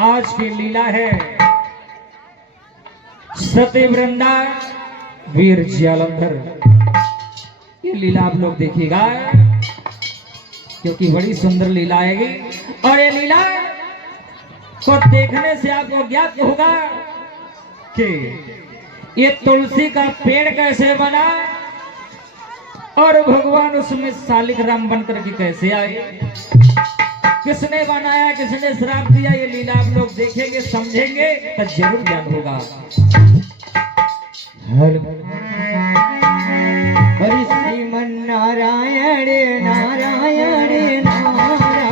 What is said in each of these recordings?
आज की लीला है सत्यवृंदा वीर जालंधर। ये लीला आप लोग देखिएगा क्योंकि बड़ी सुंदर लीला आएगी और ये लीला को देखने से आपको ज्ञात होगा कि ये तुलसी का पेड़ कैसे बना और भगवान उसमें शालिक राम बनकर के कैसे आए, किसने बनाया, किसने श्राप दिया। ये लीला आप लोग देखेंगे समझेंगे तो जरूर ज्ञान होगा। हरि श्रीमन नारायण नारायण नारायण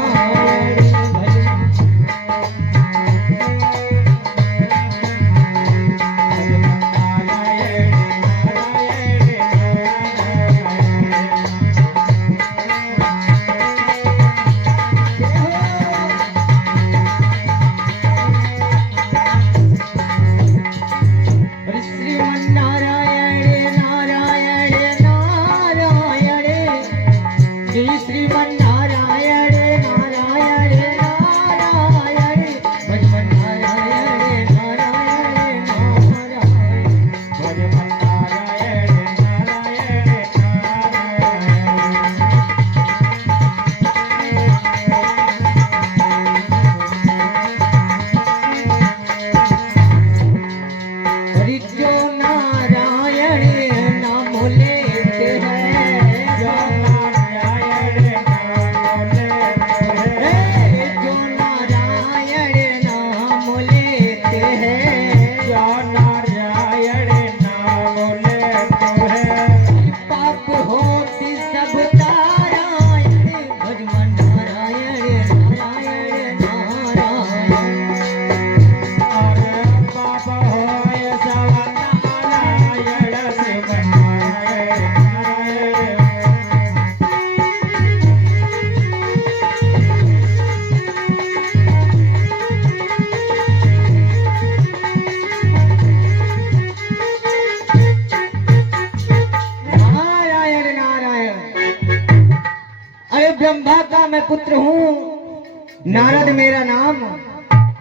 ब्रह्मा का मैं पुत्र हूँ, नारद मेरा नाम,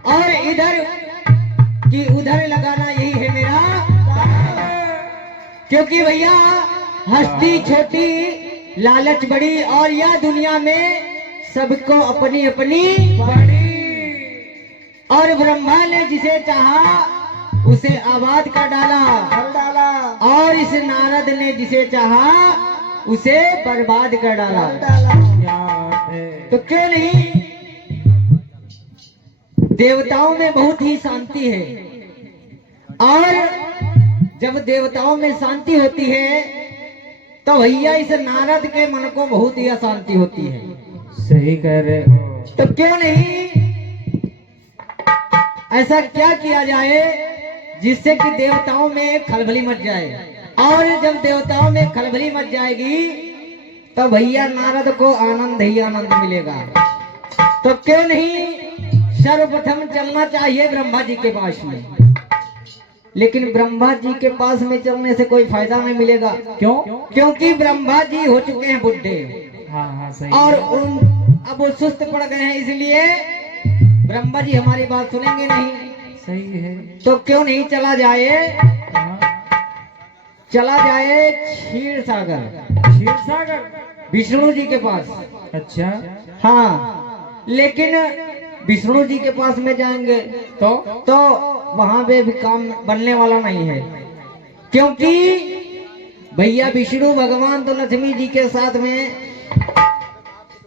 और इधर की उधर लगाना यही है मेरा, क्योंकि भैया हस्ती छोटी लालच बड़ी और यह दुनिया में सबको अपनी अपनी बड़ी। और ब्रह्मा ने जिसे चाहा उसे आबाद कर डाला और इस नारद ने जिसे चाहा उसे बर्बाद कर डाला। तो क्यों नहीं, देवताओं में बहुत ही शांति है और जब देवताओं में शांति होती है तो भैया इस नारद के मन को बहुत ही अशांति होती है। सही कह रहे हो। तो क्यों नहीं ऐसा क्या किया जाए जिससे कि देवताओं में खलबली मच जाए, और जब देवताओं में खलबली मच जाएगी तो भैया नारद को आनंद ही आनंद मिलेगा। तो क्यों नहीं सर्वप्रथम चलना चाहिए ब्रह्मा जी के पास में, लेकिन ब्रह्मा जी के पास में चलने से कोई फायदा नहीं मिलेगा। क्यों? क्योंकि ब्रह्मा जी हो चुके हैं बुढ़े। हाँ, सही। और अब वो सुस्त पड़ गए हैं, इसलिए ब्रह्मा जी हमारी बात सुनेंगे नहीं। सही है। तो क्यों नहीं चला जाए, चला जाए क्षीर सागर विष्णु जी के पास। अच्छा। हाँ, लेकिन विष्णु जी के पास में जाएंगे तो वहां पे भी काम बनने वाला नहीं है, क्योंकि भैया विष्णु भगवान तो लक्ष्मी जी के साथ में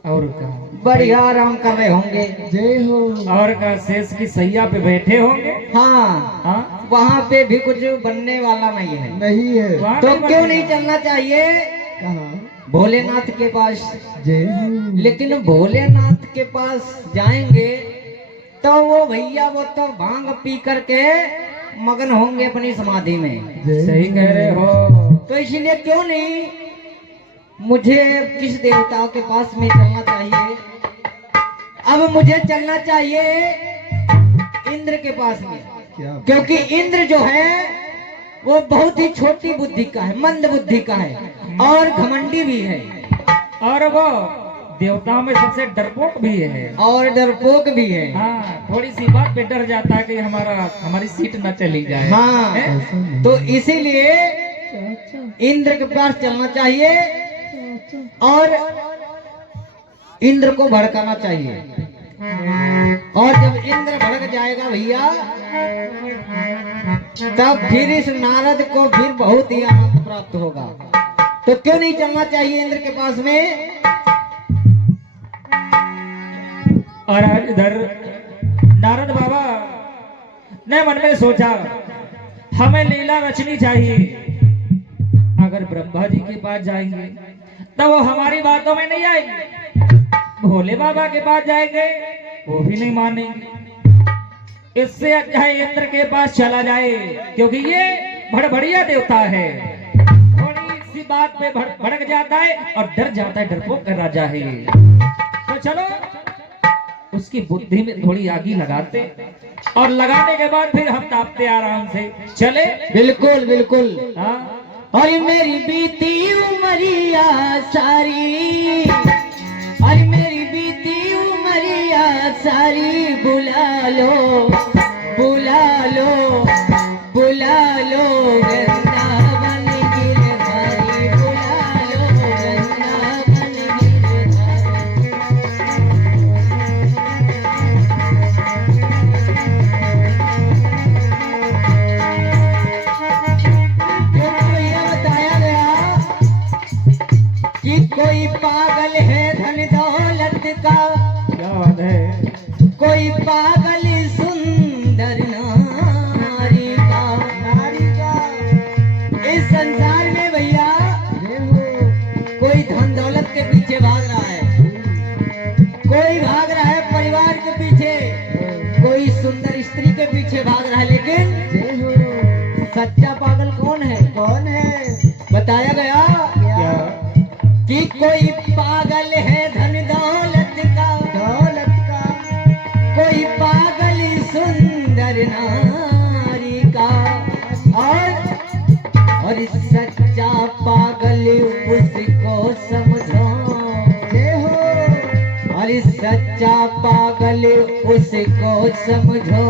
और का बढ़िया आराम कर रहे होंगे। जय हो। और का शेष की सैया पे बैठे होंगे। हाँ, वहाँ पे भी कुछ बनने वाला नहीं है। तो क्यों नहीं चलना चाहिए भोलेनाथ के पास। लेकिन भोलेनाथ के पास जाएंगे तो वो भैया वो तो भांग पी करके मगन होंगे अपनी समाधि में। सही कह रहे हो। तो इसलिए क्यों नहीं मुझे किस देवता के पास में चलना चाहिए। अब मुझे चलना चाहिए इंद्र के पास में, क्योंकि इंद्र जो है वो बहुत ही छोटी बुद्धि का है, मंद बुद्धि का है और घमंडी भी है। और वो देवताओं में सबसे डरपोक भी है। और डरपोक भी है। हाँ, थोड़ी सी बात पे डर जाता है कि हमारी सीट न चली जाए। हाँ, हैं? तो इसीलिए इंद्र के पास चलना चाहिए और इंद्र को भड़काना चाहिए। और जब इंद्र भड़क जाएगा भैया, तब फिर इस नारद को फिर बहुत ही आनंद प्राप्त होगा। तो क्यों नहीं चलना चाहिए इंद्र के पास में? और आज इधर नारद बाबा ने मन में सोचा, हमें लीला रचनी चाहिए। अगर ब्रह्मा जी के पास जाएंगे तो वो हमारी बातों में नहीं आएंगे, भोले बाबा के पास जाएंगे वो भी नहीं मानेंगे। इससे अच्छा है इंद्र के पास चला जाए, क्योंकि ये भड़भड़िया देवता है। थोड़ी सी बात पे भड़क जाता है और डर जाता है, डरपोक का राजा है ये। तो चलो उसकी बुद्धि में थोड़ी आगी लगाते, और लगाने के बाद फिर हम तापते आराम से चले। बिल्कुल बिल्कुल। हाँ, और मेरी बीती उमरिया सारी, और मेरी बीती उमरिया सारी, बुला लो बुला लो बुला लो वृंदावन गिरधारी, बुला लो वृंदावन गिरधारी। क्योंकि भैया बताया गया कि कोई पागल है धन दौलत का, क्या बात है। कोई पागल सुंदर नारी का, नारी का। इस संसार में भैया कोई धन दौलत के पीछे भाग रहा है, कोई भाग रहा है परिवार के पीछे, कोई सुंदर स्त्री के पीछे भाग रहा है, लेकिन सच्चा पागल कौन है? कौन है? बताया गया क्या? कि कोई पागल है धन दौलत का, दौलत का, कोई पागल सुंदर नारी का, और सच्चा पागल उसको समझो, और सच्चा पागल उसको समझो,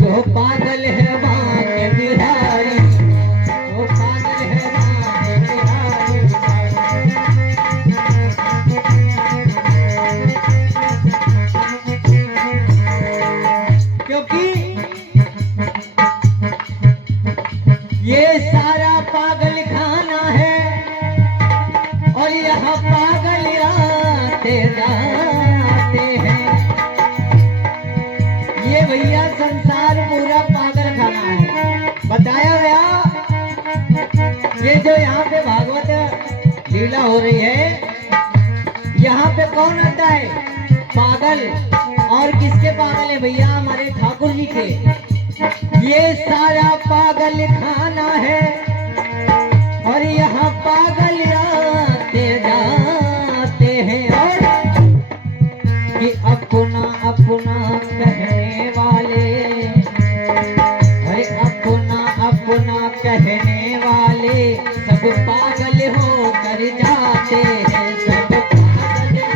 जो पागल है वहाँ के बिहारी, जो पागल है वहाँ के बिहारी। क्योंकि ये सारा पागल खाना है, और यहाँ पागल आते जाते हैं। ये भैया संसार पूरा पागल खाना है। बताया गया ये जो यहाँ पे भागवत लीला हो रही है, यहाँ पे कौन आता है? पागल। और किसके पागल है भैया? हमारे ठाकुर जी के। ये सारा पागल खाना है, और यहाँ पागल आते जाते हैं। और कि अपना अपना कहने वाले, अरे अपना अपना कहने वाले सब पागल हो कर जाते हैं, सब पागल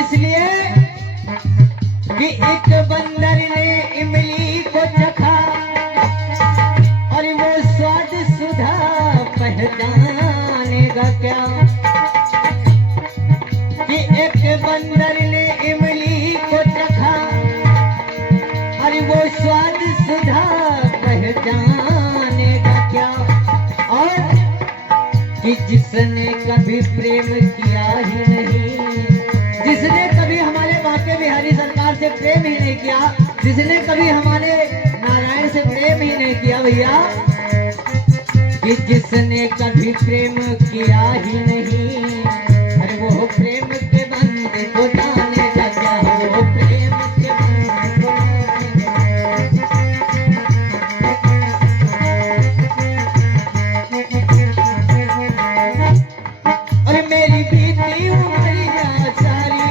इसलिए कि एक बंदर ने इमली को चखा, और वो स्वाद सुधा पहचानेगा क्या? कि एक बंदर ने इमली को चखा, और वो स्वाद सुधा पहचानेगा क्या? और कि जिसने कभी प्रेम किया ही नहीं, जिसने कभी हमारे बांके बिहारी सरकार से प्रेम ही नहीं किया, जिसने कभी हमारे नारायण से प्रेम ही नहीं किया भैया, कि जिसने कभी प्रेम किया ही नहीं, अरे वो प्रेम के बंदे को जाने लगा, वो प्रेम के बंदे को अरे मेरी बीती उमरिया सारी,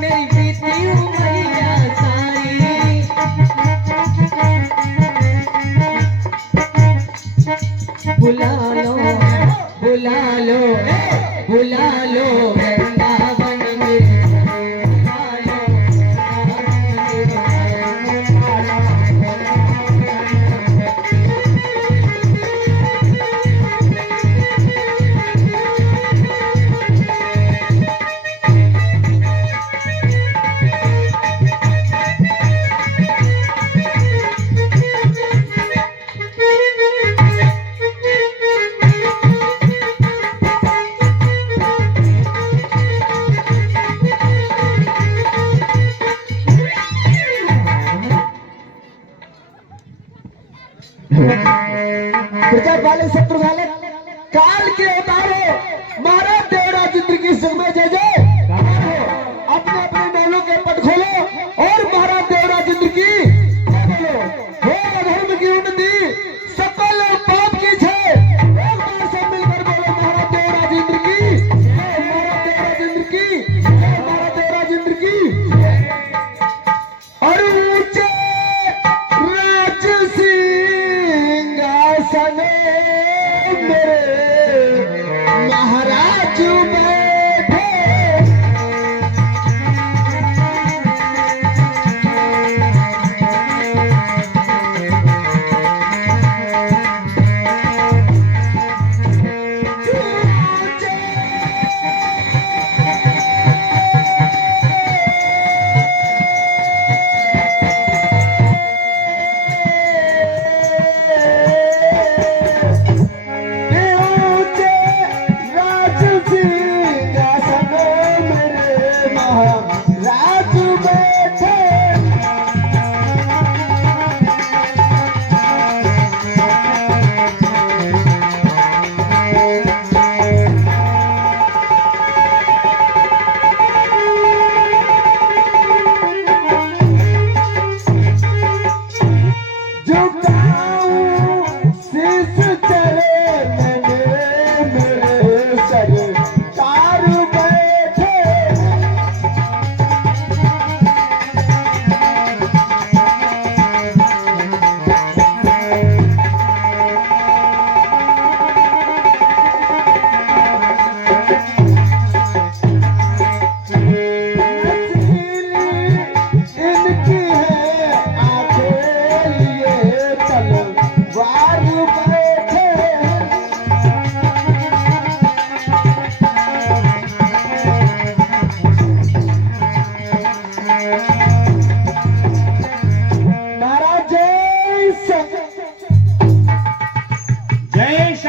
मेरी बीती उमरिया सारी, बुला लो बुला लो बुला लो वृंदावन में बुला लो प्रजापालक शत्रुघ्न काल के अवतारो महाराज देवराज इंद्र की संग में जय जय अपने अपने महलों के पट खोलो और महाराज देवराज इंद्र की बोलो हो धर्म की उन्नति सकल पाप की छे एक बार सब मिलकर बोलो महाराज देवराज इंद्र की महाराज देवराज इंद्र की महाराज देवराज इंद्र की और ऊंचे राज सिंहासन मेरे महाराज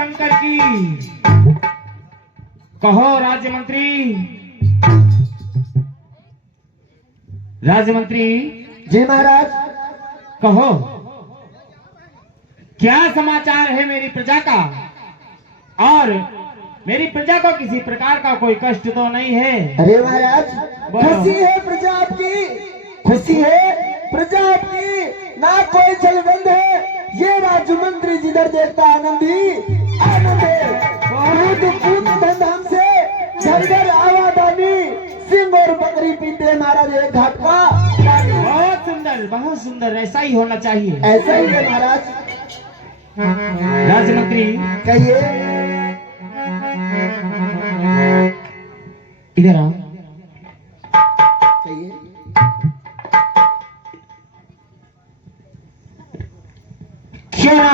बैठे कहो राज्य मंत्री। राज्य मंत्री जी महाराज। कहो क्या समाचार है मेरी प्रजा का, और मेरी प्रजा को किसी प्रकार का कोई कष्ट तो नहीं है? अरे महाराज खुशी है प्रजा आपकी, खुशी है प्रजा आपकी, ना कोई छलबंद है। ये राज्य मंत्री जिधर देखता आनंद ही आनंद है। धूमधाम से घर घर आवादानी सिंह और बकरी पीते महाराज एक घाट का। बहुत सुंदर, बहुत सुंदर, ऐसा ही होना चाहिए। ऐसा ही है महाराज। राज्य मंत्री कहिए। इधर आओ। कहिए। क्यों ना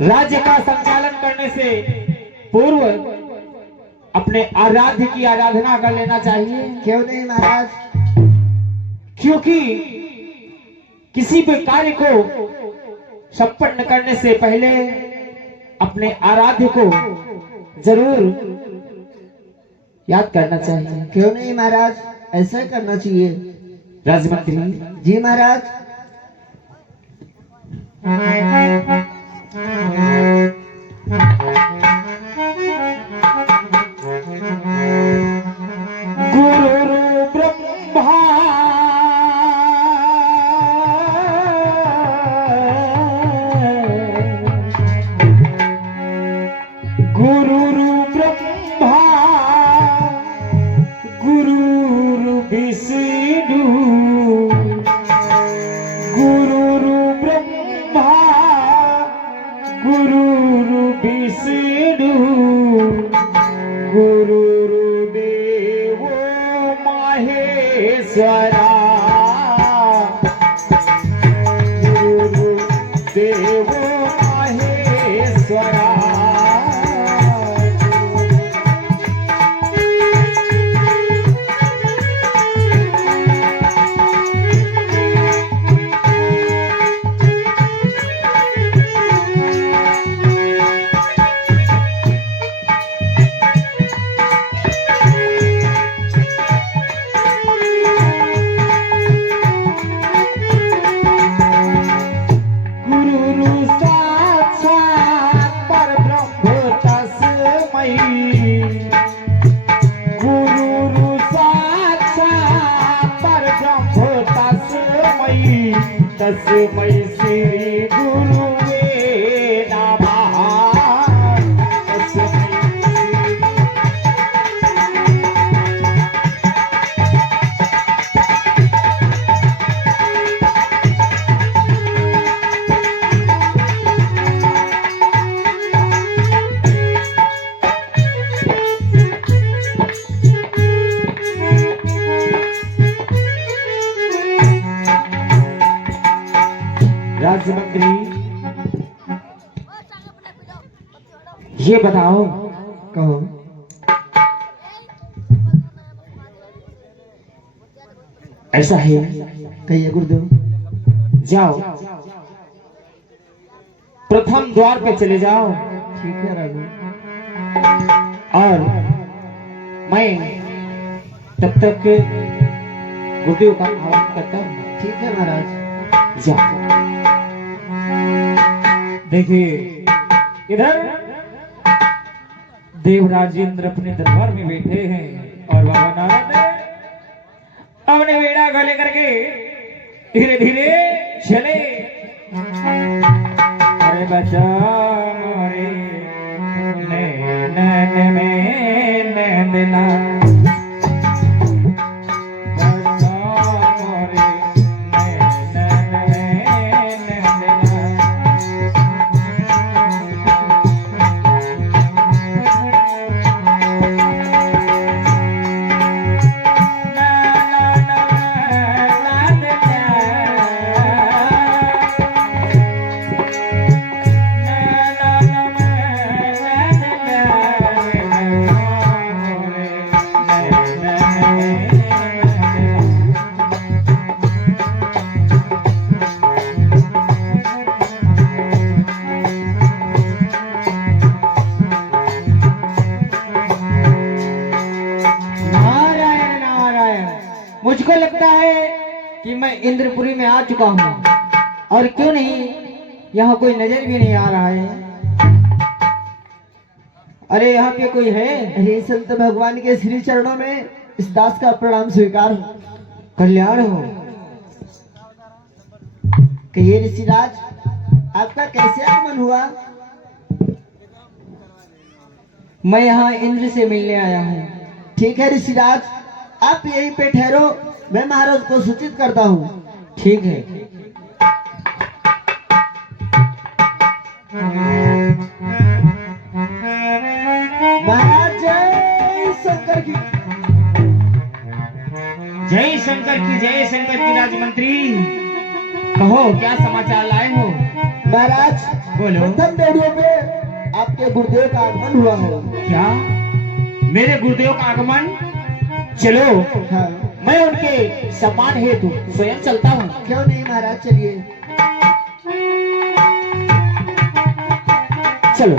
राज्य का संचालन करने से पूर्व अपने आराध्य की आराधना कर लेना चाहिए? क्यों नहीं महाराज? क्योंकि किसी भी कार्य को संपन्न करने से पहले अपने आराध्य को जरूर याद करना चाहिए। क्यों नहीं महाराज, ऐसा करना चाहिए। राज्य मंत्री जी महाराज। गुरु ब्रह्मा गुरु ब्रह्मा गुरु विष्णु गुरु ब्रह्मा गुरुरु विष्णु गुरुदेवो महेश्वरा गुरुदेवो महेश्वरा तस्मै श्री गुरुवे नमः तस्मै राजमंत्री ये बताओ कहो। ऐसा है कहिए गुरुदेव। जाओ प्रथम द्वार पे चले जाओ ठीक है राजू। और मैं तब तक गुरुदेव का आह्वान करता हूँ। ठीक है महाराज। जाओ देखिए इधर देवराजेंद्र अपने दरबार में बैठे हैं और बाबा नारद अपने बेड़ा को लेकर के धीरे धीरे चले। अरे बचा मोरे नैनन में नैनला मुझको लगता है कि मैं इंद्रपुरी में आ चुका हूँ, और क्यों नहीं यहाँ कोई नजर भी नहीं आ रहा है। अरे यहाँ पे कोई है? हे संत भगवान के श्री चरणों में इस दास का प्रणाम स्वीकार हो। कल्याण हो। कहिए ऋषिराज, आपका कैसे आगमन हुआ? मैं यहाँ इंद्र से मिलने आया हूँ। ठीक है ऋषिराज, आप यहीं पे ठहरो, मैं महाराज को सूचित करता हूँ। ठीक है। महाराज जय शंकर की। जय शंकर की, जय शंकर की। राजमंत्री कहो क्या समाचार लाए हो? महाराज बोलो। प्रथम बेड़ियों पे आपके गुरुदेव का आगमन हुआ है। क्या मेरे गुरुदेव का आगमन? चलो हाँ। मैं उनके सम्मान हेतु स्वयं चलता हूँ। क्यों नहीं महाराज, चलिए। चलो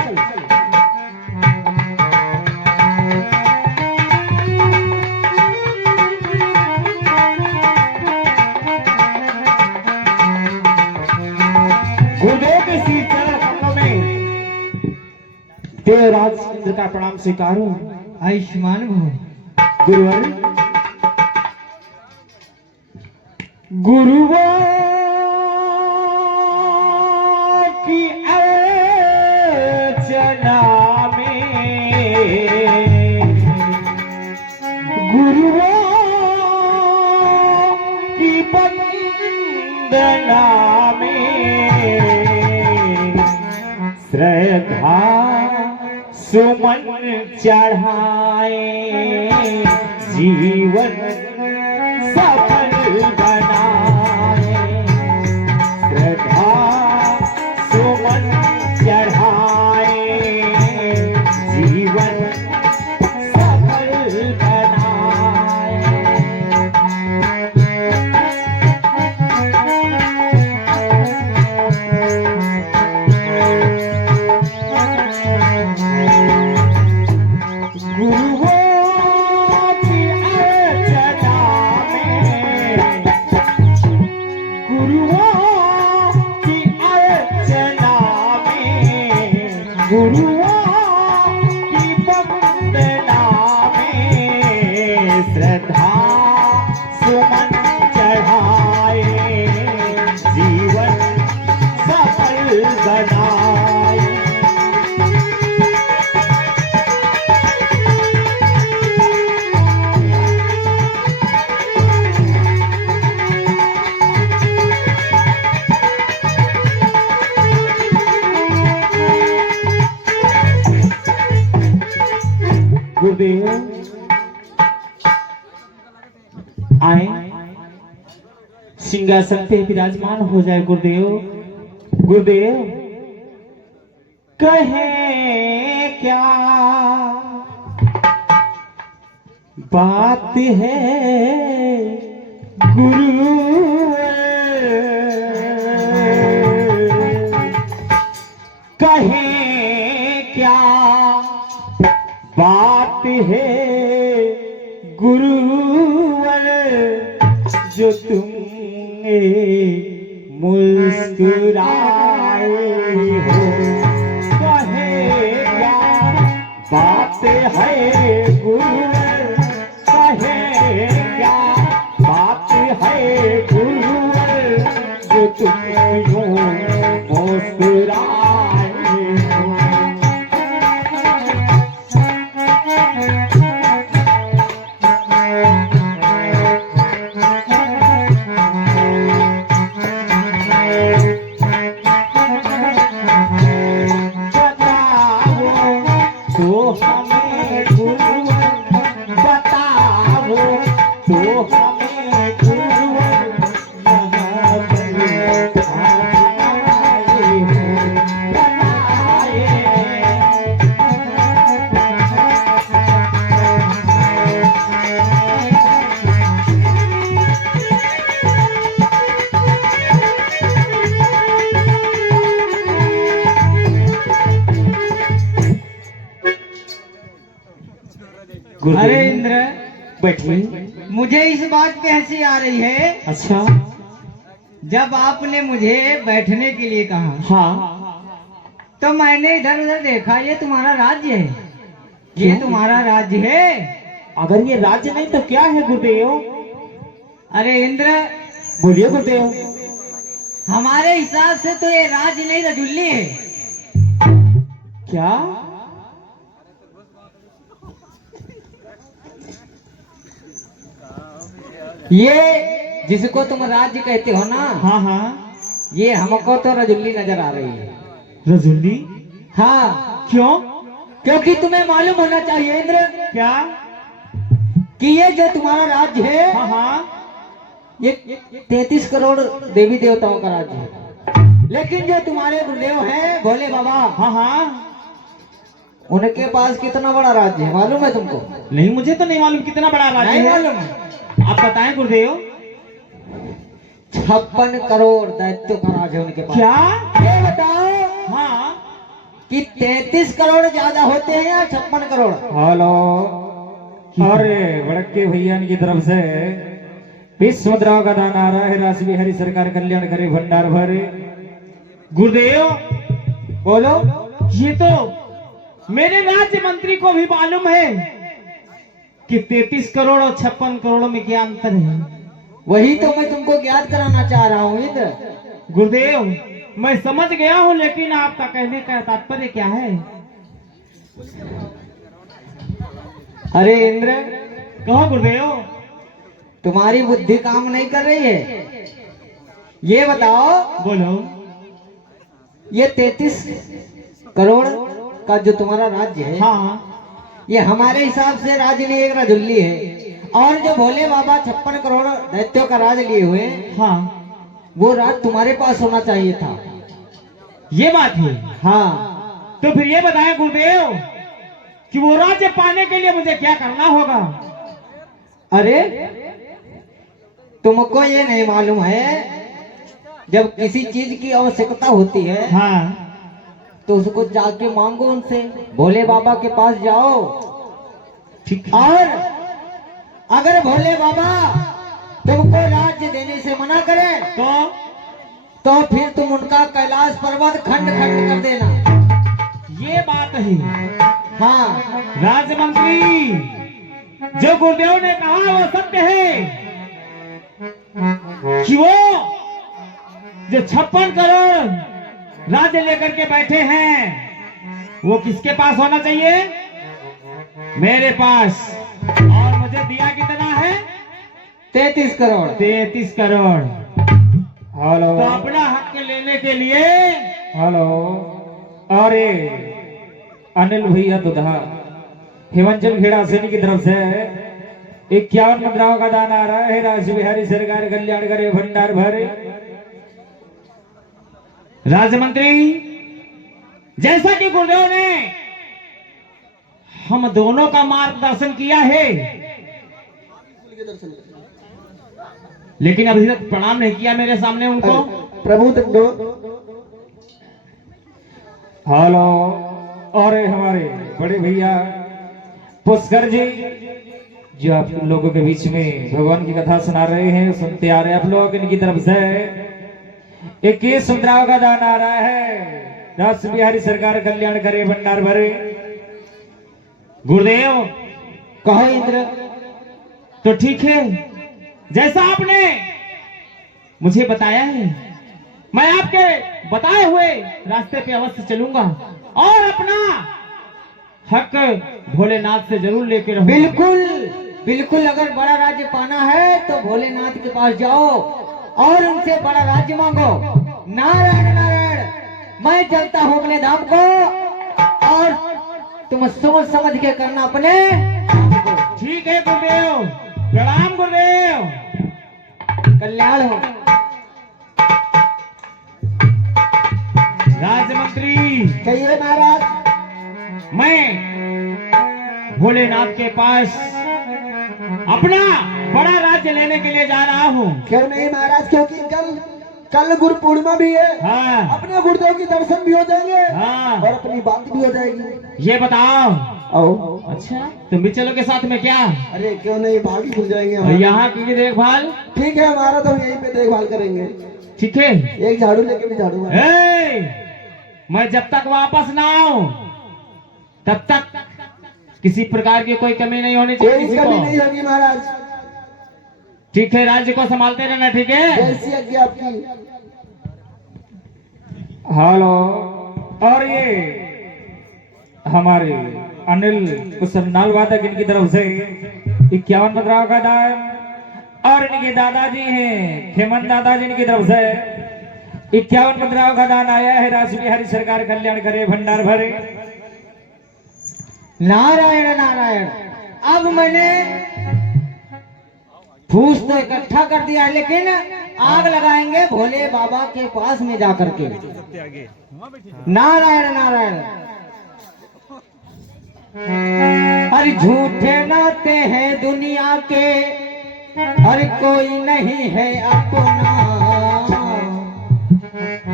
गुरुदेव के श्री चरण कमलों में देवराज इंद्र का प्रणाम स्वीकारो। आयुष्मान भव। गुरुवर गुरुवर की अर्चना में गुरुवर की वंदना में श्रद्धा सुमन चढ़ाए जीवन सफल बनाए श्रद्धा सुमन चढ़ाए जीवन सफल बनाए गुरुओं की अर्चना में गुरुओं की अर्चना में गुरुओं की वंदना में श्रद्धा सुमन चढ़ाए जीवन सफल बनाए गुरुदेव आए सिंहासन पे विराजमान हो जाए गुरुदेव गुरुदेव कहे क्या बात है कहे क्या बात है गुरुवर जो तुमने मुस्कुराए हो कहे क्या बात है गुरुवर कहे क्या बात है गुरुवर जो तुम यूं मुस्कुराए हो अरे इंद्र बैठिए। मुझे इस बात पे हंसी आ रही है अच्छा जब आपने मुझे बैठने के लिए कहा हाँ तो मैंने इधर उधर देखा ये तुम्हारा राज्य है ये क्यों? तुम्हारा राज्य है। अगर ये राज्य नहीं तो क्या है गुरुदेव? अरे इंद्र बोलिए गुरुदेव। हमारे हिसाब से तो ये राज्य नहीं रजुल्ली है। क्या? ये जिसको तुम राज्य कहते हो ना हाँ हाँ ये हमको तो रजुल्ली नजर आ रही है। रजुल्ली? हाँ क्यों? क्योंकि तुम्हें मालूम होना चाहिए इंद्र क्या? कि ये जो तुम्हारा राज्य है हाँ हाँ ये 33 करोड़ देवी देवताओं का राज्य है। लेकिन जो तुम्हारे गुरुदेव हैं भोले बाबा हाँ हाँ उनके पास कितना बड़ा राज्य है मालूम है तुमको? नहीं मुझे तो नहीं मालूम कितना बड़ा राज्य नहीं है। मालूम है। आप बताएं गुरुदेव। 56 करोड़ दैत्यों का राज है उनके पास। क्या? ये बताओ हाँ कि 33 करोड़ ज्यादा होते हैं या 56 करोड़? हेलो अरे बड़के भैया की तरफ से 20 मुद्राओं का दान आ रहा है। राशि बिहारी सरकार कल्याण करे भंडार भरे। गुरुदेव बोलो। ये तो मेरे राज्य मंत्री को भी मालूम है कि 33 करोड़ और 56 करोड़ में क्या अंतर है। वही तो मैं तुमको ज्ञात कराना चाह रहा हूँ इंद्र। गुरुदेव मैं समझ गया हूँ लेकिन आपका कहने का तात्पर्य क्या है? अरे इंद्र कहो गुरुदेव। तुम्हारी बुद्धि काम नहीं कर रही है। ये बताओ बोलो। ये 33 करोड़ का जो तुम्हारा राज्य है, हाँ ये हमारे हिसाब से राज्य लिए एक राजुल्ली है। और जो भोले बाबा 56 करोड़ दैत्यों का राज लिए हुए, हाँ वो राज तुम्हारे पास होना चाहिए था। ये बात है। हाँ, तो फिर ये बताएं गुरुदेव कि वो राज्य पाने के लिए मुझे क्या करना होगा? अरे तुमको ये नहीं मालूम है, जब किसी चीज की आवश्यकता होती है हाँ तो उसको जाके मांगो उनसे, भोले बाबा के पास जाओ। ठीक है। और अगर भोले बाबा तुमको राज्य देने से मना करें तो फिर तुम उनका कैलाश पर्वत खंड खंड कर देना। ये बात है। हाँ, राज्य मंत्री, जो गुरुदेव ने कहा वो सत्य है कि वो जो 56 करोड़ राज्य लेकर के बैठे हैं वो किसके पास होना चाहिए? मेरे पास। और मुझे दिया कितना है? 33 करोड़। 33 करोड़। हेलो तो अपना हक लेने के लिए हेलो, अरे अनिल भैया दुधा हिमाचल खेड़ा सैनिक की तरफ से 51 मुद्राओं का दान आ रहा है। राज बिहारी सरकार कल्याण करे, भंडार भरे। राज्य मंत्री, जैसा कि गुरुदेव ने हम दोनों का मार्गदर्शन किया है, लेकिन अभी तक प्रणाम नहीं किया मेरे सामने उनको। प्रभु दंडो। हेलो, और हमारे बड़े भैया पुष्कर जी जो आप लोगों के बीच में भगवान की कथा सुना रहे हैं, सुनते आ रहे हैं आप लोग, इनकी तरफ से 21 मुद्राओं का दान आ रहा है। राज बिहारी सरकार कल्याण करे, भंडार भरे। गुरुदेव कहो इंद्र। तो ठीक है, जैसा आपने मुझे बताया है मैं आपके बताए हुए रास्ते पे अवश्य चलूंगा और अपना हक भोलेनाथ से जरूर लेके रहूंगा। बिल्कुल बिल्कुल, अगर बड़ा राज्य पाना है तो भोलेनाथ के पास जाओ और उनसे बड़ा राज्य मांगो। नारायण नारायण, मैं चलता हूँ अपने धाम को और तुम सोच समझ के करना अपने काम को। ठीक है गुरुदेव, प्रणाम गुरुदेव। कल्याण हो। राज्य मंत्री, कहिए महाराज। मैं भोलेनाथ के पास अपना बड़ा राज्य लेने के लिए जा रहा हूँ। क्यों नहीं महाराज, क्योंकि कल गुरु पूर्णिमा भी है। हाँ अपने गुरुदेव के दर्शन भी हो जाएंगे हाँ, और अपनी बात भी हो जाएगी। ये बताओ। आओ। अच्छा, तुम भी चलोगे साथ में क्या? अरे क्यों नहीं, भाग खुल जाएंगे और हमारे। यहाँ की देखभाल? ठीक है, हमारा तो यहीं पे देखभाल करेंगे। ठीक है। एक झाड़ू लेके भी झाड़ू मारो। मैं जब तक वापस ना आऊं तब तक किसी प्रकार की कोई कमी नहीं होनी चाहिए कोई किसी कमी को। नहीं होगी महाराज। ठीक है, राज्य को संभालते रहना। ठीक है। जैसी आज्ञा आपकी। हेलो, और ये हमारे अनिल कुशल वादक, इनकी तरफ से 51 मुद्राओं का दान। और इनके दादाजी हैं खेमन दादाजी, इनकी तरफ से 51 मुद्राओं का दान आया है। राज बिहारी सरकार कल्याण करे, भंडार भरे। नारायण नारायण, अब मैंने फूस तो इकट्ठा कर दिया, लेकिन आग लगाएंगे भोले बाबा के पास में जाकर के। नारायण नारायण। अरे झूठे नाते हैं दुनिया के, हर कोई नहीं है अपना,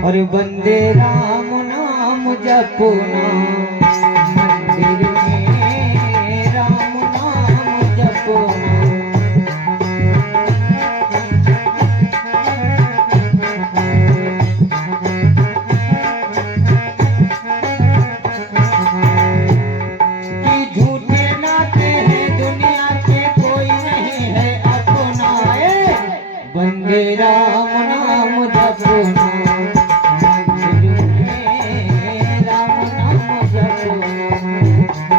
और बंदे राम नाम जपना, मंदिर में राम नाम जपना। कि झूठे नाते हैं दुनिया के, कोई नहीं है अपना, बंदे राम नाम जपना, मंदिर में राम नाम जपना।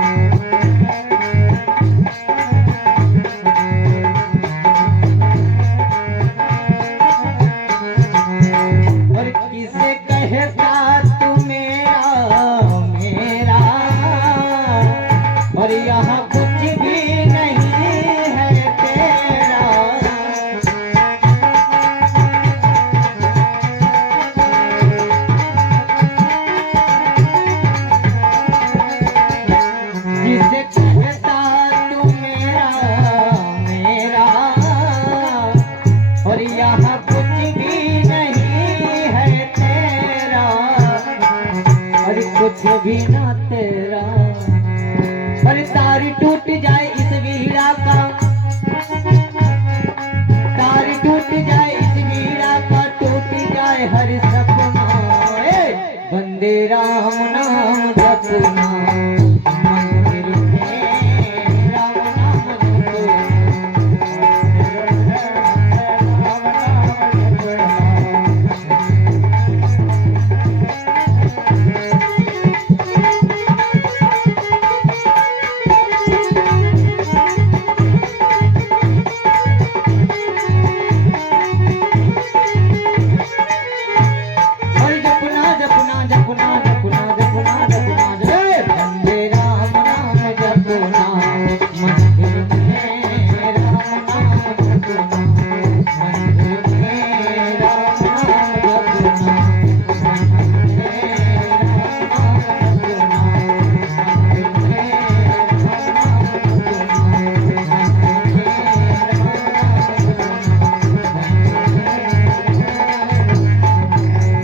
कुछ भी ना तेरा। पर तार टूट जाए इस वीरा का, तार टूट जाए इस वीरा का, टूट जाए हर सपना। वंदे राम नाम जपना, मंदिर में राम नाम जपना। और जपना जपना जपना जपना जपना जपना जय वंदे राम नाम जपना, मंदिर में राम नाम जपना, मंदिर में राम नाम जपना, मंदिर में राम नाम जपना, मंदिर में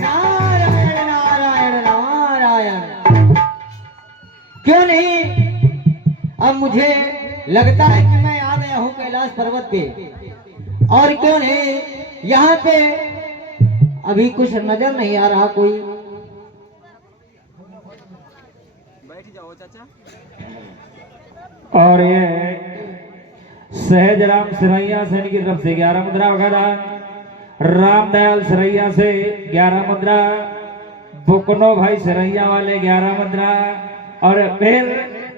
नारायण नारायण नारायण। क्यों नहीं, अब मुझे लगता है कि मैं आ गया हूँ कैलाश पर्वत पे। और क्यों नहीं, यहाँ पे अभी कुछ नजर नहीं आ रहा कोई। और ये सहजराम सरैया सेन की तरफ से 11 मुद्रा वगैरह, रामदयाल सरैया से 11 मुद्रा, बुकनो भाई सरैया वाले 11 मुद्रा, और फिर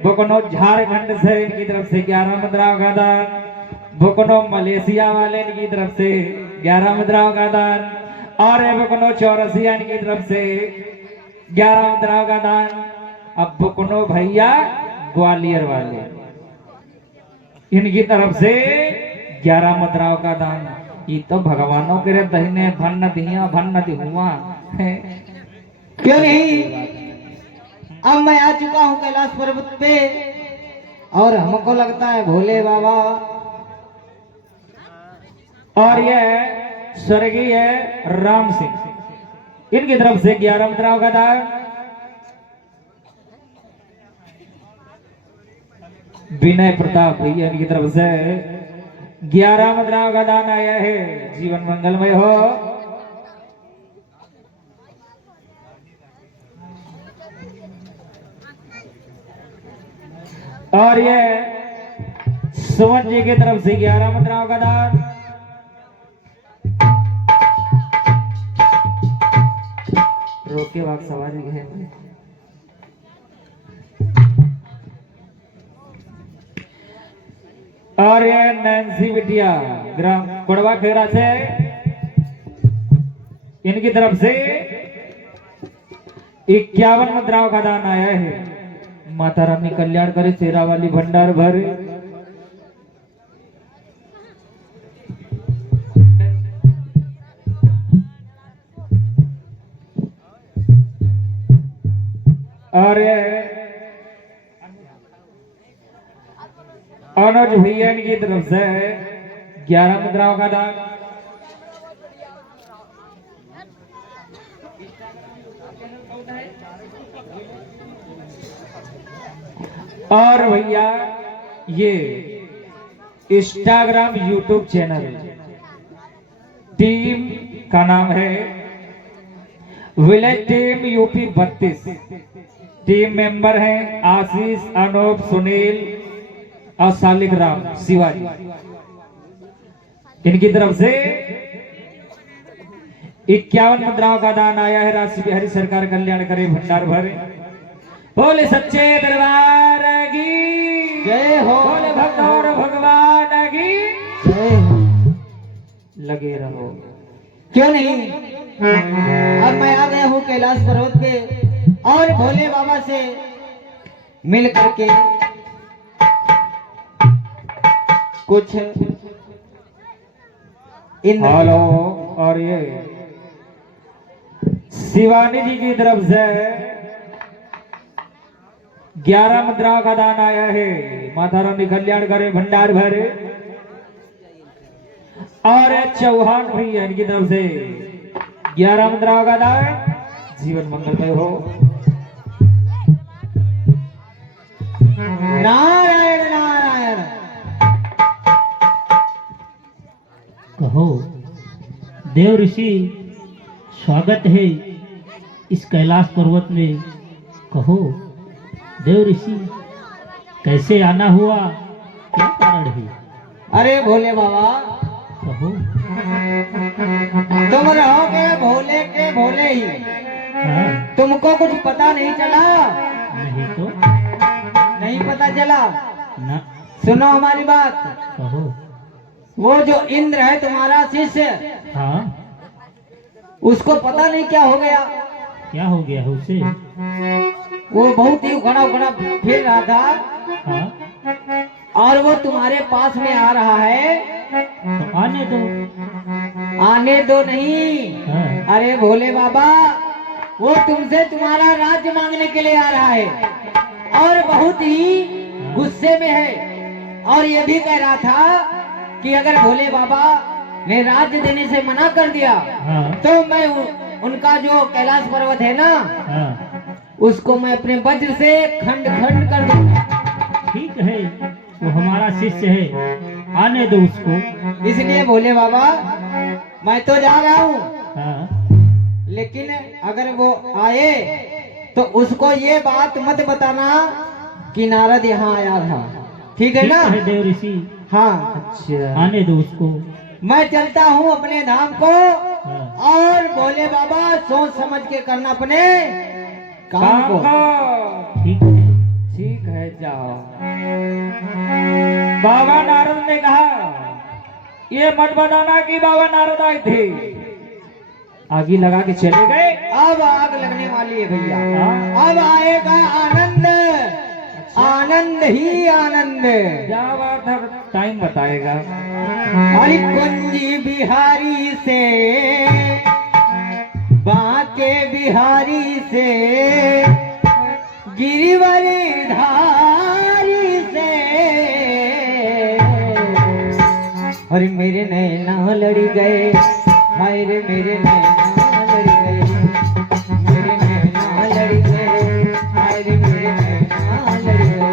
बुकनो झारखंड से इनकी तरफ से 11 मुद्रा वगैरह, बुकनो मलेशिया वाले इनकी तरफ से 11 मुद्रा वगैरह, और बुकनो चौरसिया इनकी तरफ से 11 मुद्रा वगैरह। अब बुकनो भैया ग्वालियर वाले इनकी तरफ से 11 मुद्राओं का दान। ये तो भगवानों के रे दहीने भन्न दिया भन्न दिहुआ। क्यों नहीं, अब मैं आ चुका हूँ कैलाश पर्वत पे, और हमको लगता है भोले बाबा। और यह स्वर्गीय राम सिंह इनकी तरफ से 11 मुद्राओं का दान। विनय प्रताप भैया इनकी तरफ से 11 मुद्राओं का दान आया है। जीवन मंगलमय हो। और ये सुमन जी की तरफ से 11 मुद्राओं का दान। रोके वाक सवारी है। और ये नैन्सी बिटिया ग्राम कोड़वा खेड़ा से इनकी तरफ से 51 मुद्राओं का दान आया है। माता रानी कल्याण करे, शेरा वाली भंडार भरे। और अनुज भैया की तरफ से 11 मुद्राओं का दान। और भैया ये इंस्टाग्राम यूट्यूब चैनल टीम का नाम है village team UP 32। Team member हैं आशीष, अनूप, सुनील और सालिक राम शिवाजी। इनकी तरफ से 51 मुद्राओं का दान आया है। राशि बिहारी सरकार कल्याण करे, भंडार भरे। बोले सच्चे दरबार की जय हो। बोले भक्त और भगवान की जय हो। लगे रहो। क्यों नहीं, अब मैं आ गया हूँ कैलाश पर्वत पे, और भोले बाबा से मिल करके कुछ इन हेलो। और ये शिवानी जी की तरफ से 11 मुद्राओं का दान आया है। माता रानी कल्याण करे, भंडार भरे। और चौहान भैया इनकी तरफ से 11 मुद्राओं का दान। जीवन मंगलमय हो। नारायण नारायण। कहो देव ऋषि, स्वागत है इस कैलाश पर्वत में। कहो देव ऋषि, कैसे आना हुआ, क्या कारण है? अरे भोले बाबा, कहो। तुम रहोगे भोले के भोले ही, हाँ, तुमको कुछ पता नहीं चला? नहीं तो नहीं पता चला? ना। सुनो हमारी बात। कहो। वो जो इंद्र है तुम्हारा शिष्य, हाँ, उसको पता नहीं क्या हो गया। क्या हो गया है उसे? वो बहुत ही उखड़ा उखड़ा फिर रहा था हाँ, और वो तुम्हारे पास में आ रहा है। तो आने दो। आने दो नहीं, हाँ, अरे भोले बाबा, वो तुमसे तुम्हारा राज्य मांगने के लिए आ रहा है और बहुत ही गुस्से में है। और ये भी कह रहा था कि अगर भोले बाबा ने राज्य देने से मना कर दिया हाँ, तो मैं उनका जो कैलाश पर्वत है ना, हाँ, उसको मैं अपने वज्र से खंड खंड कर दूंगा। ठीक है, वो हमारा शिष्य है, आने दो उसको। इसलिए भोले बाबा, मैं तो जा रहा हूँ, हाँ, लेकिन अगर वो आए तो उसको ये बात मत बताना कि नारद यहाँ आया था। ठीक है ठीक ना? है देव ऋषि, हाँ। अच्छा, आने दो उसको। मैं चलता हूँ अपने धाम को, हाँ, और भोले बाबा सोच समझ के करना अपने काम को। ठीक है। ठीक है, जाओ। बाबा नारद ने कहा, ये मत बताना कि बाबा नारद आए थे। आगे लगा के चले गए। अब आग लगने वाली है भैया। हाँ। अब आएगा आनंद, आनंद ही आनंद। क्या बात है, टाइम बताएगा। हरि कुंजी बिहारी से, बांके बिहारी से, गिरिवरी धारी से, और मेरे नैना लड़ी गए, हाय रे मेरे नैना लड़ी गए, मेरे नैना लड़ी गए, हाय रे मेरे नैना लड़ी गए।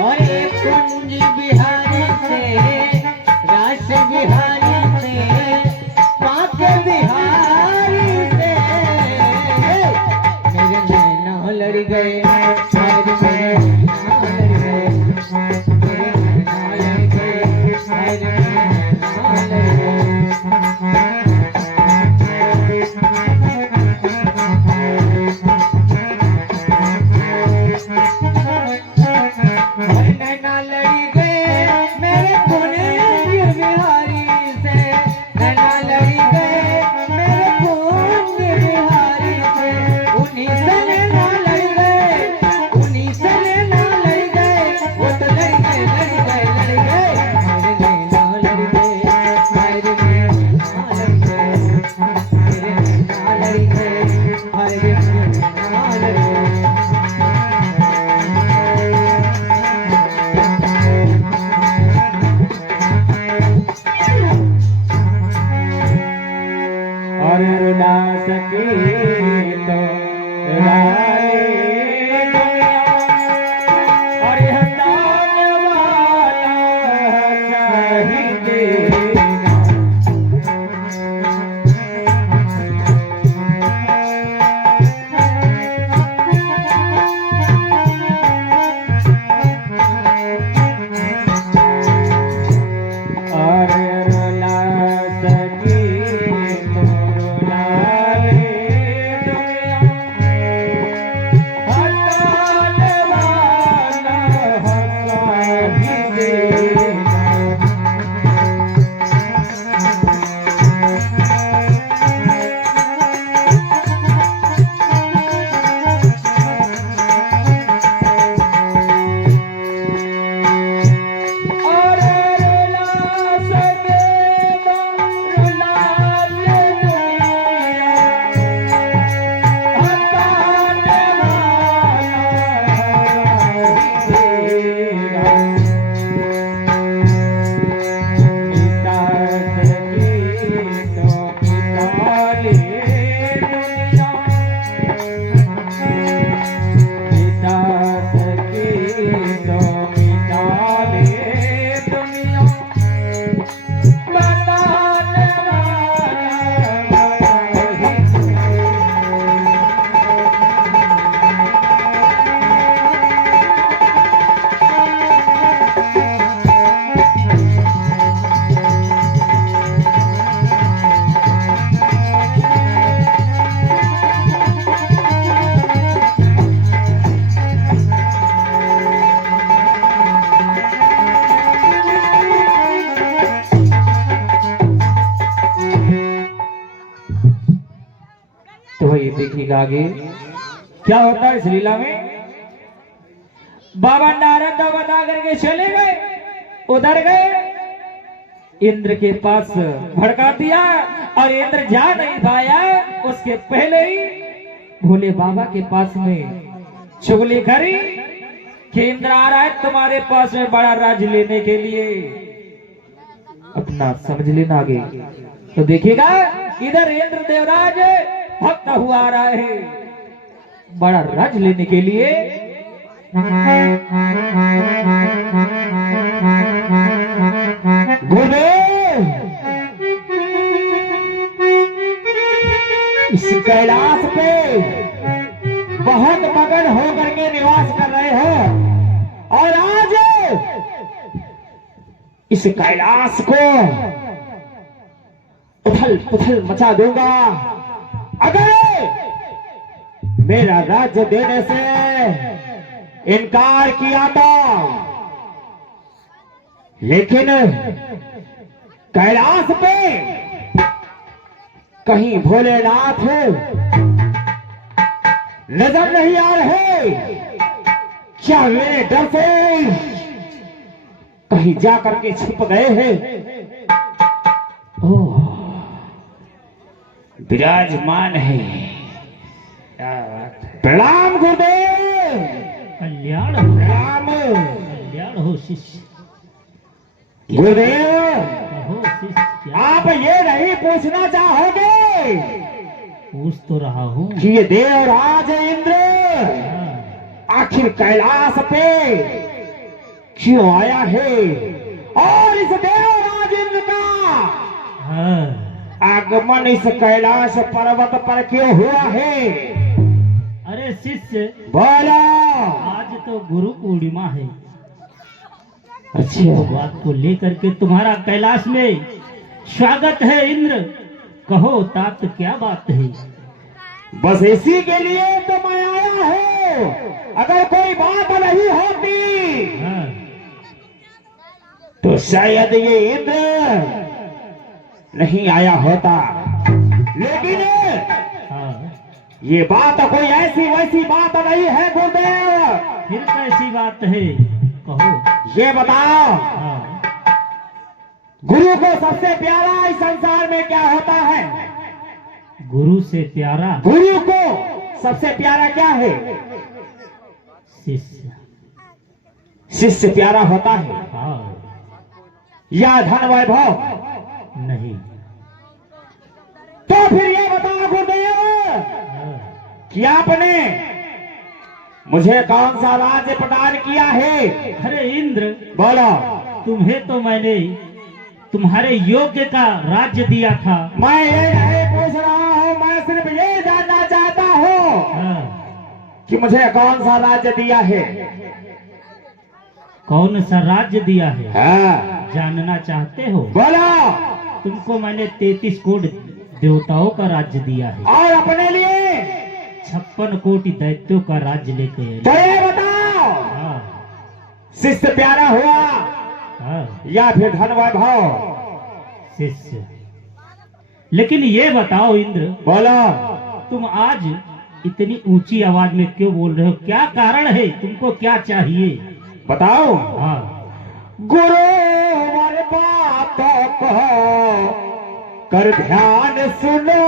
और एक कुंज बिहारी से, रास बिहारी से, पाक बिहारी से, मेरे नैना लड़ गए, शायद मेरे नैना लड़ गए, मेरे नैना लड़ गए, शायद मेरे नैना लड़ गए। नैना लड़ी गए, देखिएगा आगे क्या होता है इस लीला में। बाबा नारद बता करके चले गए, उधर गए, इंद्र के पास भड़का दिया और इंद्र जा नहीं पाया। उसके पहले ही भोले बाबा के पास में चुगली करी कि इंद्र आ रहा है तुम्हारे पास में बड़ा राज लेने के लिए, अपना समझ लेना आगे। तो देखिएगा इधर इंद्र देवराज भक्त हुआ आ रहा है बड़ा राज लेने के लिए। गुरुदेव, इस कैलाश पे बहुत मगन होकर के निवास कर रहे हो और आज इस कैलाश को उथल पुथल मचा दूंगा अगर मेरा राज्य देने से इनकार किया तो। लेकिन कैलाश पे कहीं भोलेनाथ नजर नहीं आ रहे, क्या मेरे डर से कहीं जा करके छिप गए हैं? ओह, विराजमान है। प्रणाम गुरुदेव। कल्याण प्रणाम कल्याण हो शिष्य। गुरुदेव, हो शिष्य, क्या आप ये नहीं पूछना चाहोगे पूछ तो रहा हूँ। कि ये देवराज इंद्र हाँ, आखिर कैलाश पे क्यों आया है और इस देवराज इंद्र का हाँ, आगमन इस कैलाश पर्वत पर क्यों हुआ है? अरे शिष्य, बोलो। आज तो गुरु पूर्णिमा है। अच्छा, बात को लेकर के तुम्हारा कैलाश में स्वागत है इंद्र। कहो तात क्या बात है? बस इसी के लिए तो मैं आया हूँ। अगर कोई बात नहीं होती हाँ, तो शायद ये इंद्र नहीं आया होता। लेकिन हाँ, ये बात कोई ऐसी वैसी बात नहीं है गुरुदेव। फिर कैसी बात है? कहो। ये बताओ, हाँ, गुरु को सबसे प्यारा इस संसार में क्या होता है? गुरु से प्यारा गुरु को सबसे प्यारा क्या है? शिष्य। शिष्य प्यारा होता है हाँ, या धन वैभव? नहीं। तो फिर ये बताओ गुरुदेव हाँ, कि आपने मुझे कौन सा राज्य प्रदान किया है? अरे इंद्र, बोलो। तुम्हें तो मैंने तुम्हारे योग्य का राज्य दिया था। मैं ये नहीं पूछ रहा हूँ, मैं सिर्फ ये जानना चाहता हूँ हाँ, कि मुझे कौन सा राज्य दिया है? कौन सा राज्य दिया है हाँ, जानना चाहते हो? बोलो। तुमको मैंने 33 कोटि देवताओं का राज्य दिया है, और अपने लिए 56 कोटि दैत्यों का राज्य लेके तो आए। ये बताओ, हाँ, शिष्य प्यारा हुआ हाँ, या फिर धन वैभव? शिष्य। लेकिन ये बताओ इंद्र, बोलो। तुम आज इतनी ऊंची आवाज में क्यों बोल रहे हो? क्या कारण है? तुमको क्या चाहिए? बताओ। हाँ, गुरुवर बातों को कर ध्यान सुनो।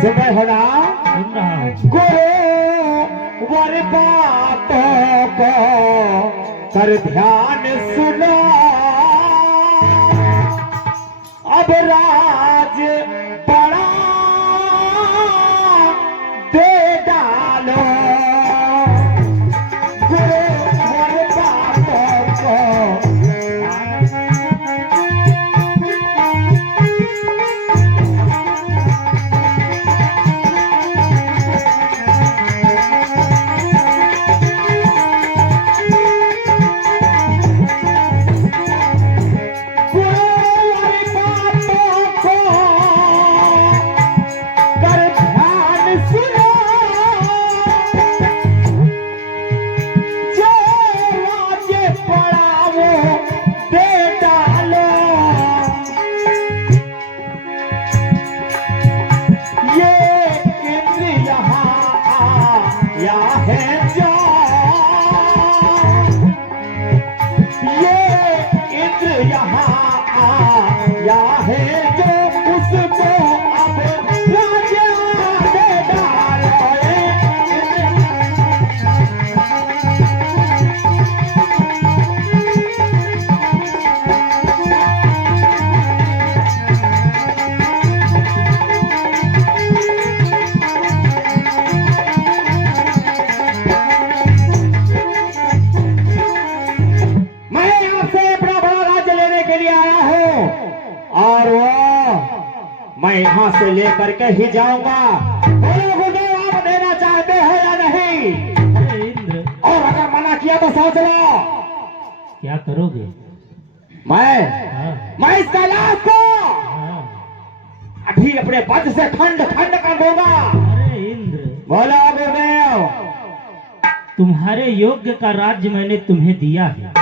सुने हो ना? सुन रहा हूँ। गुरुवर बातों को कर ध्यान सुनो। अब राज बड़ा दे डालो। गुरुवर बातों को जो मैं यहाँ से लेकर के ही जाऊंगा। बोलो गुरुदेव, आप देना चाहते हैं या नहीं? अरे इंद्र, और अगर मना किया तो सोच लो। क्या करोगे? मैं इस कैलाश को अभी अपने पद से खंड खंड कर दूंगा। अरे इंद्र, बोलो गुरुदेव। तुम्हारे योग्य का राज्य मैंने तुम्हें दिया है।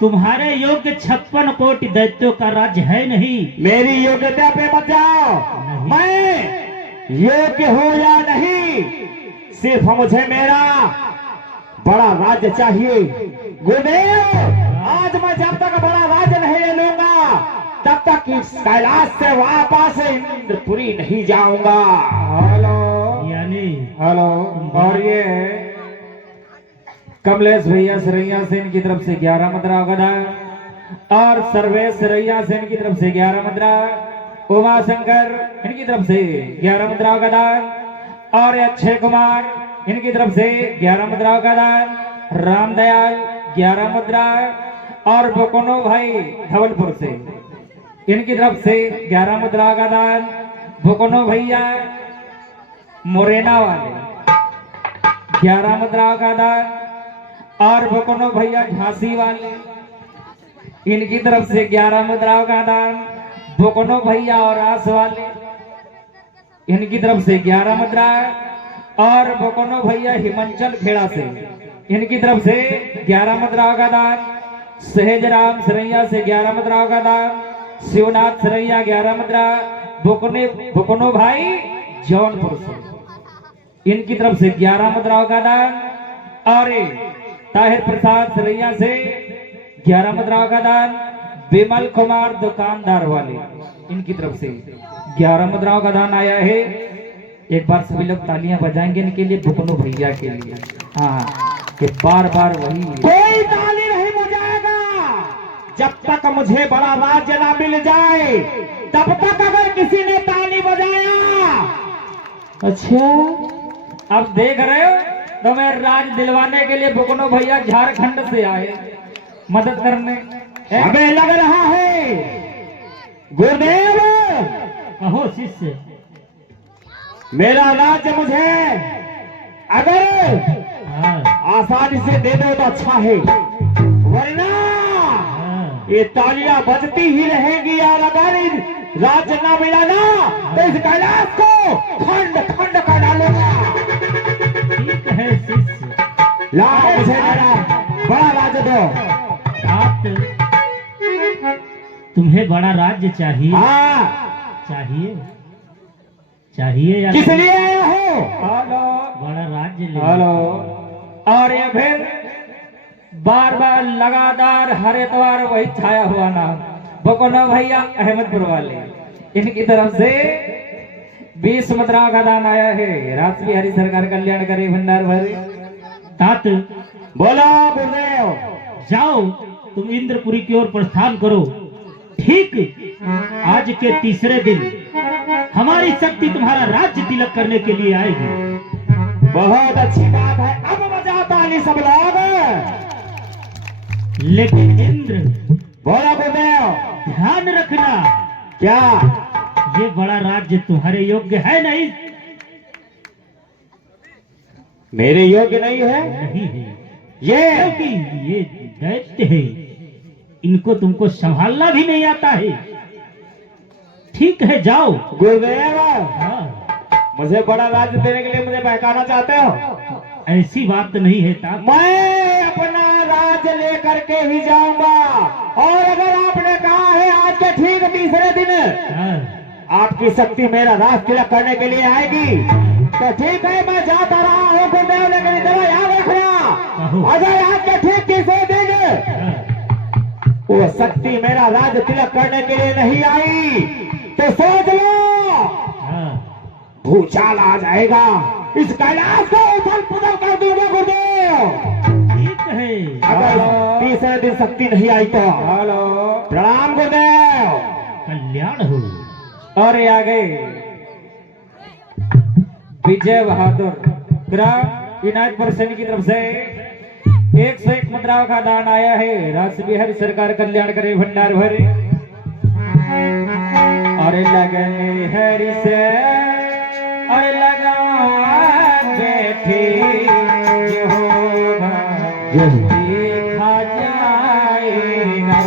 तुम्हारे योग्य 56 कोटि दैत्यों का राज्य है नहीं। मेरी योग्यता पे मत जाओ। नहीं। मैं योग्य हूँ या नहीं, सिर्फ मुझे मेरा बड़ा राज्य चाहिए। गुरुदेव, आज मैं जब तक बड़ा राज्य नहीं ले लूंगा तब तक इस कैलाश से वापस इंद्रपुरी नहीं जाऊंगा। हेलो यानी हेलो। और ये कमलेश भैया सरैया सेन की तरफ से 11 मुद्रा गदा, और सर्वेश सरैया सेन की तरफ से 11 मुद्रा, उमा शंकर इनकी तरफ से 11 मुद्रा गदा, और अक्षय कुमार इनकी तरफ से 11 मुद्रा गदा, रामदयाल 11 मुद्रा, और बोकोनो भाई धवलपुर से इनकी तरफ से 11 मुद्रा का दान, बोकोनो भैया मोरेना वाले 11 मुद्रा का दान, और बोकोनो भैया झांसी वाले इनकी तरफ से 11 मुद्रा का दान, बोकोनो भैया और आस वाले इनकी तरफ से 11 मुद्रा, और बोकोनो भैया हिमाचल खेड़ा से इनकी तरफ से 11 मुद्रा का दान, सहजराम सरैया से 11 मुद्रा का दान, शिवनाथ सरैया 11 मुद्रा, बोकनो भाई जौनपुर से इनकी तरफ से 11 मुद्राओं का दान, और ताहिर प्रसाद सरैया से 11 मुद्राओं का दान, विमल कुमार दुकानदार वाले इनकी तरफ से 11 मुद्राओं का दान आया है। एक बार सभी लोग तालियां बजाएंगे इनके लिए, बोकनो भैया के लिए। हाँ, कि बार बार वही कोई ताली नहीं बजाएगा जब तक मुझे बड़ा राज्य ना मिल जाए। तब तक अगर किसी ने ताली बजाया, अच्छा अब देख रहे हो, तो मैं राज दिलवाने के लिए बोकनो भैया झारखंड से आए मदद करने। हमें लग रहा है गुरुदेव, कहो शिष्य। मेरा राज्य मुझे अगर हाँ, आसानी से दे दो तो अच्छा है, वरना हाँ, ये तालियां बजती ही रहेंगी। और अगर राज्य ना मिला ना तो इस कैलाश को खंड खंड कर डालूंगा। ठीक है शिष्य। लाओ मुझे मेरा बड़ा राज्य दो। आप तुम्हें बड़ा राज्य चाहिए? हाँ, चाहिए चाहिए या किस लिए आया हो? हेलो बड़ा राज्य ले। हेलो। और ये फिर बार बार लगातार हर एतवार वही छाया हुआ नाम, बोकनो भैया अहमदपुर वाले इनकी तरफ से 20 मुद्राओं का दान आया है। राष्ट्रीय हरि सरकार कल्याण करे भंडार भरे। तात, बोलो गुरुदेव। जाओ तुम इंद्रपुरी की ओर प्रस्थान करो। ठीक आज के तीसरे दिन हमारी शक्ति तुम्हारा राज्य तिलक करने के लिए आएगी। बहुत अच्छी बात है, अब बजाओ ताली सब लोग। लेकिन इंद्र, बोलो गुरुदेव। ध्यान रखना, क्या ये बड़ा राज्य तुम्हारे योग्य है नहीं? मेरे योग्य नहीं है? नहीं है, ये क्योंकि ये दैत्य है, इनको तुमको संभालना भी नहीं आता है। ठीक है, जाओ। गुरुदेव, हाँ, मुझे बड़ा राज्य देने के लिए मुझे बहकाना चाहते हो? ऐसी बात तो नहीं है तात। मैं अपना राज्य लेकर के ही जाऊंगा। और अगर आपने कहा है आज के ठीक तीसरे दिन हाँ, आपकी शक्ति मेरा राज तिलक करने के लिए आएगी, तो ठीक है, मैं जाता रहा हूँ गुरुदेव, लेकिन इतना याद रखना, कहो। अगर आज के ठीक तीसरे दिन हाँ, वो शक्ति मेरा राज तिलक करने के लिए नहीं आई तो सोच लो हाँ, भूचाल आ जाएगा। इस कैलाश को उथल पुथल कर दूंगा गुरुदेव। ठीक है। अगर तीसरे दिन शक्ति नहीं आई तो। हेलो। प्रणाम गुरुदेव। कल्याण हो। और ये आ गए विजय बहादुर ग्राम इनायत पर्सन की तरफ से 101 मुद्राओं का दान आया है। राष्ट्रीय हरि सरकार कल्याण करे भंडार भरे। अरे लगन हरि से अरे लगा बैठे जो होगा देखा जाएगा।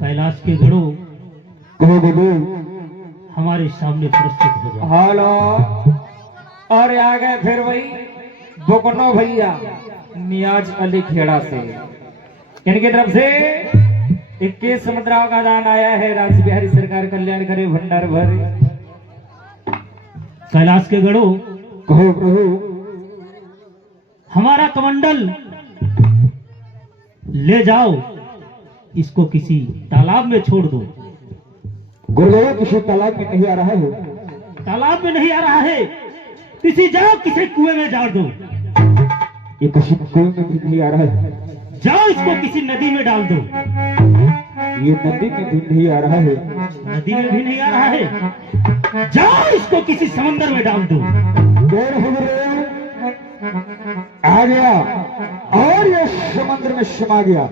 कैलाश के गणों कहो गुरु हमारे सामने प्रस्तुत हो जाओ। हेलो, और आ गए फिर वही बुकनो भैया नियाज अली खेड़ा से, इनकी तरफ से 21 मुद्राओं का दान आया है। राज बिहारी सरकार कल्याण करे भंडार भर। कैलाश के गणों कहो प्रभु हमारा कमंडल ले जाओ, इसको किसी तालाब में छोड़ दो। गुरुदेव किसी तालाब में नहीं आ रहा है। तालाब में नहीं आ रहा है, किसी जाओ किसी कुएं में डाल दो। ये किसी कुएं में भी नहीं आ रहा है। जाओ इसको किसी नदी में डाल दो। ये नदी में भी नहीं आ रहा है। नदी में भी नहीं आ रहा है, जाओ इसको किसी समंदर में डाल दो। देर हो गई, आ गया और ये समुद्र में समा गया।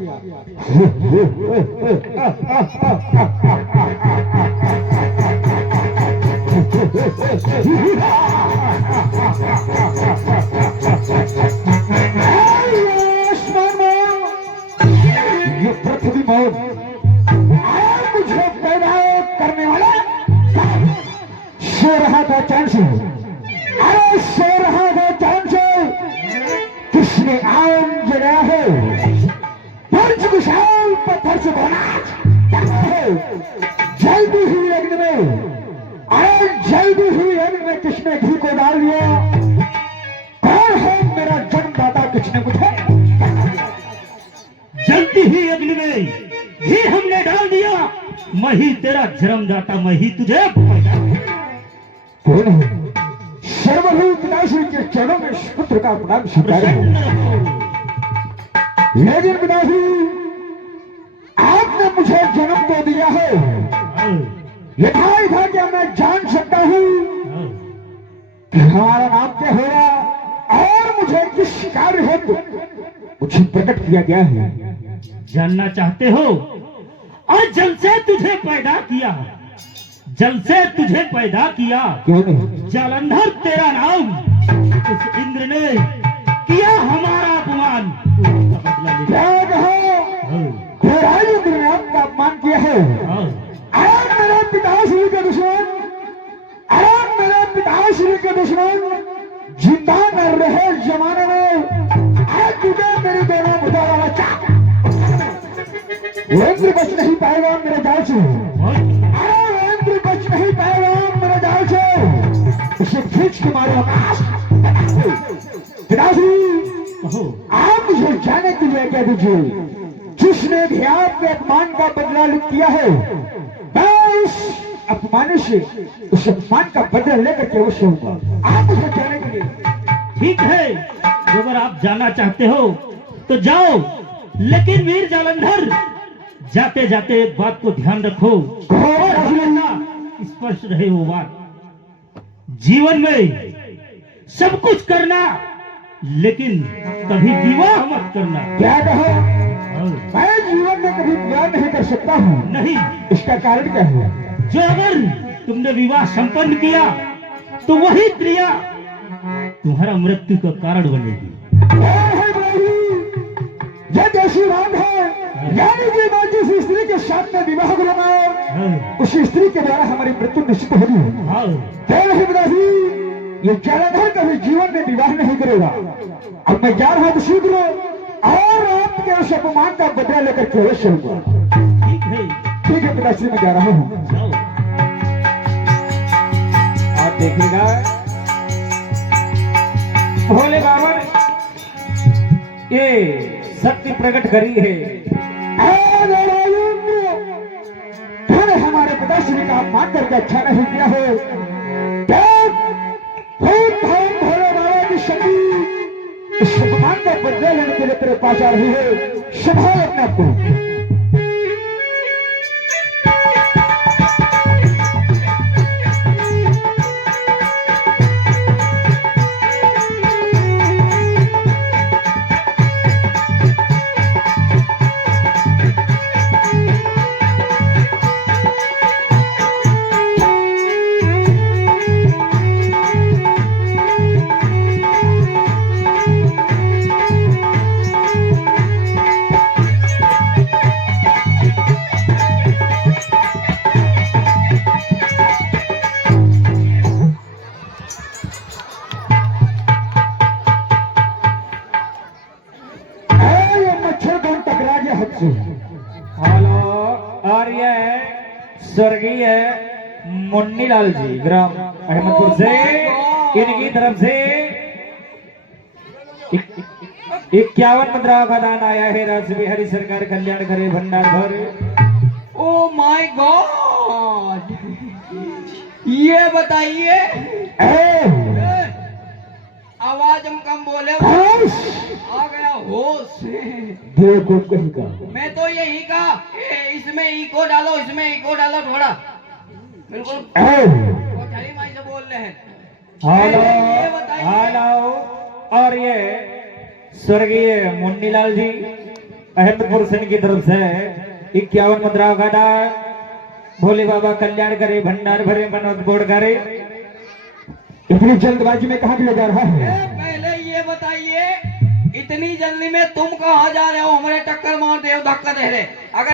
ये पृथ्वी मौत मुझे पैदा करने वाला सो रहा था चांद से, अरे सो रहा था चांद से। किसने आम जलाया है? पंच विशाल पत्थर से बना जल्दी हुई अग्नि में, अरे जल्दी हुई अग्नि में किसने घी को डाल दिया? कौन है मेरा जन्मदाता? किसने मुझे जलती हुई अग्नि में घी हमने डाल दिया। मैं ही तेरा जन्मदाता, मैं ही तुझे पैदा कौन है? सर्वभूत पिताश्री के चरणों में इस पुत्र का प्रणाम स्वीकार है। लेकिन पिताश्री आपने मुझे जन्म तो दिया है, यथा था क्या मैं जान सकता हूँ कि हमारा नाम क्या होगा और मुझे किस कार्य हेतु मुझे प्रकट किया गया है? जानना चाहते हो? और जल से तुझे पैदा किया, जल से तुझे पैदा किया। क्यों नहीं? जालंधर तेरा नाम, उस इंद्र ने किया हमारा अपमान, उसका बदला ले। क्या कहो? घोड़ाई इंद्र ने आपका अपमान किया है। अरे मेरे पिताश्री के दुश्मन, अरे मेरे पिताश्री के दुश्मन जिंदा न रहे जमाने में आज तुझे मेरी दोनों बुझा बच्चा इंद्र बच नहीं पाएगा मेरे जाल से। अरे इंद्र बच नहीं पाएगा मेरे जाल से, उसे खींच के मारो। पिताश्री आप मुझे जाने के लिए कह दीजिए, जिसने भी आपके अपमान का बदला किया है, मैं उस अपमान से उस अपमान का बदला लेकर के उससे होगा। आप मुझे जाने के लिए ठीक है, अगर आप जाना चाहते हो तो जाओ, लेकिन वीर जालंधर जाते जाते एक बात को ध्यान रखो और हमेशा स्पष्ट रहे वो बात जीवन में सब कुछ करना, लेकिन कभी विवाह मत करना। क्या कहा? हाँ, मैं जीवन में कभी विवाह नहीं कर सकता हूँ। नहीं, इसका कारण क्या है? जो अगर तुमने विवाह संपन्न किया तो वही क्रिया तुम्हारा मृत्यु का कारण बनेगी। जय जय श्री राम है, यानी कि मैं जिस स्त्री के साथ में विवाह करूंगा हाँ, उस स्त्री के द्वारा हमारी मृत्यु निश्चित होगी। हाँ, जय नहीं पिताजी, ये जलाधर कभी जीवन में विवाह नहीं करेगा। अब मैं जा रहा हूँ शीघ्र और आपके उस अपमान का बदला लेकर के अवश्य चलूंगा। ठीक है, ठीक है पिताश्री, मैं जा रहा हूँ। जाओ। आप देखिएगा भोले बाबा ने ये शक्ति प्रकट करी है। मैंने हमारे पिताश्री का अपमान करके अच्छा नहीं किया है। भोले बाबा की शक्ति इस अपमान का बदला लेने के लिए तेरे पास आ रही है। संभाल अपने आप को। हेलो, और ये है स्वर्गीय मुन्नीलाल जी ग्राम अहमदपुर से, इनकी तरफ से 51 मुद्राओं का दान आया है। राज्य बिहारी सरकार कल्याण करे भंडार भर। ओ माय गॉड, ये बताइए, आवाज हम कम बोले, आ गया होश। देखो कहीं का मैं तो यही कहा, इसमें इको डालो, इसमें इको डालो थोड़ा, बिल्कुल कोठारी माई से बोल रहे हैं। हेलो, ये बताइए। हेलो, और ये स्वर्गीय मुन्नीलाल जी अहमदपुर से की तरफ से 51 मुद्राओं का दान। भोले बाबा कल्याण करे भंडार भरे मनोज बोड़ करे। इतनी जल्दबाजी में कहाँ ले जा रहा है? पहले ये बताइए, इतनी जल्दी में तुम कहाँ जा रहे हो? हमारे टक्कर मार दे, धक्का दे रहे। अगर